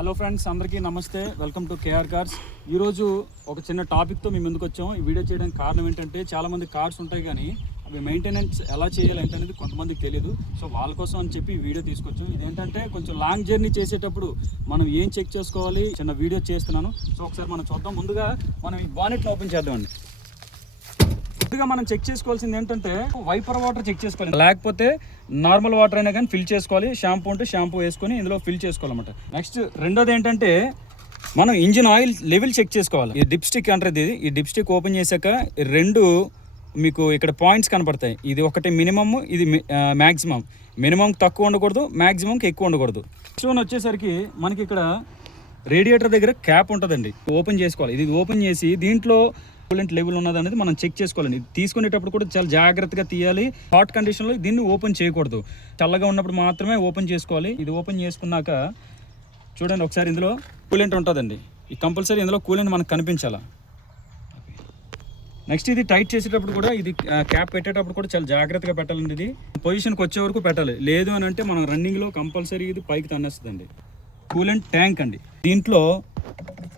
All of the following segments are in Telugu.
హలో ఫ్రెండ్స్, అందరికీ నమస్తే. Welcome to KR cars. ఈరోజు ఒక చిన్న టాపిక్తో మీ ముందుకు వచ్చాము. ఈ వీడియో చేయడానికి కారణం ఏంటంటే, చాలామంది కార్స్ ఉంటాయి కానీ అవి మెయింటెనెన్స్ ఎలా చేయాలి అనేది కొంతమందికి తెలియదు. సో వాళ్ళ కోసం అని చెప్పి ఈ వీడియో తీసుకొచ్చాం. ఇదేంటంటే కొంచెం లాంగ్ జర్నీ చేసేటప్పుడు మనం ఏం చెక్ చేసుకోవాలి చిన్న వీడియో చేస్తున్నాను. సో ఒకసారి మనం చూద్దాం. ముందుగా మనం ఈ బానెట్ని ఓపెన్ చేద్దామండి. ముందుగా మనం చెక్ చేసుకోవాల్సింది ఏంటంటే, వైపర్ వాటర్ చెక్ చేసుకోవాలి, లేకపోతే నార్మల్ వాటర్ అయినా కానీ ఫిల్ చేసుకోవాలి. షాంపూ ఉంటే షాంపూ వేసుకొని ఇందులో ఫిల్ చేసుకోవాలన్నమాట. నెక్స్ట్ రెండోది ఏంటంటే, మనం ఇంజిన్ ఆయిల్ లెవెల్ చెక్ చేసుకోవాలి. ఈ డిప్ స్టిక్ అంటారు. ఈ డిప్ స్టిక్ ఓపెన్ చేశాక రెండు మీకు ఇక్కడ పాయింట్స్ కనపడతాయి. ఇది ఒకటి మినిమమ్, ఇది మ్యాక్సిమం. మినిమం తక్కువ ఉండకూడదు, మ్యాక్సిమంకి ఎక్కువ ఉండకూడదు. నెక్స్ట్ వన్ వచ్చేసరికి మనకి ఇక్కడ రేడియేటర్ దగ్గర క్యాప్ ఉంటుందండి, ఓపెన్ చేసుకోవాలి. ఇది ఓపెన్ చేసి దీంట్లో కూలెంట్ లెవెల్ ఉన్నది అనేది మనం చెక్ చేసుకోవాలండి. తీసుకునేటప్పుడు కూడా చాలా జాగ్రత్తగా తీయాలి. హాట్ కండిషన్లో దీన్ని ఓపెన్ చేయకూడదు, చల్లగా ఉన్నప్పుడు మాత్రమే ఓపెన్ చేసుకోవాలి. ఇది ఓపెన్ చేసుకున్నాక చూడండి ఒకసారి, ఇందులో కూలెంట్ ఉంటుందండి. ఈ కంపల్సరీ ఇందులో కూలెంట్ మనకు కనిపించాలా. నెక్స్ట్ ఇది టైట్ చేసేటప్పుడు కూడా, ఇది క్యాప్ పెట్టేటప్పుడు కూడా చాలా జాగ్రత్తగా పెట్టాలండి. ఇది పొజిషన్కి వచ్చే వరకు పెట్టాలి. లేదు అని అంటే మనం రన్నింగ్లో కంపల్సరీ ఇది పైకి తన్నేస్తుందండి. కూలెంట్ ట్యాంక్ అండి, దీంట్లో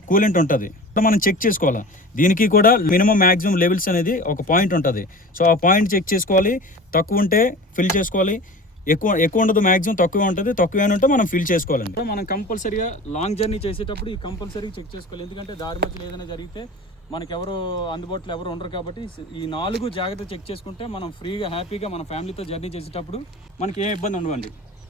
కూలెంట్ ఉంటుంది. మనం చెక్ చేసుకోవాలి. దీనికి కూడా మినిమం మ్యాక్సిమం లెవెల్స్ అనేది ఒక పాయింట్ ఉంటుంది. సో ఆ పాయింట్ చెక్ చేసుకోవాలి. తక్కువ ఉంటే ఫిల్ చేసుకోవాలి, ఎక్కువ ఉండదు, మ్యాక్సిమం తక్కువ ఉంటుంది. తక్కువ ఉంటే మనం ఫిల్ చేసుకోవాలండి. మనం కంపల్సరీగా లాంగ్ జర్నీ చేసేటప్పుడు ఈ కంపల్సరీ చెక్ చేసుకోవాలి. ఎందుకంటే దారి మధ్యలో ఏదైనా జరిగితే మనకి అందుబాటులో ఎవరు ఉండరు. కాబట్టి ఈ 4 జాగ్రత్త చెక్ చేసుకుంటే మనం ఫ్రీగా హ్యాపీగా మన ఫ్యామిలీతో జర్నీ చేసేటప్పుడు మనకి ఏ ఇబ్బంది ఉండవండి.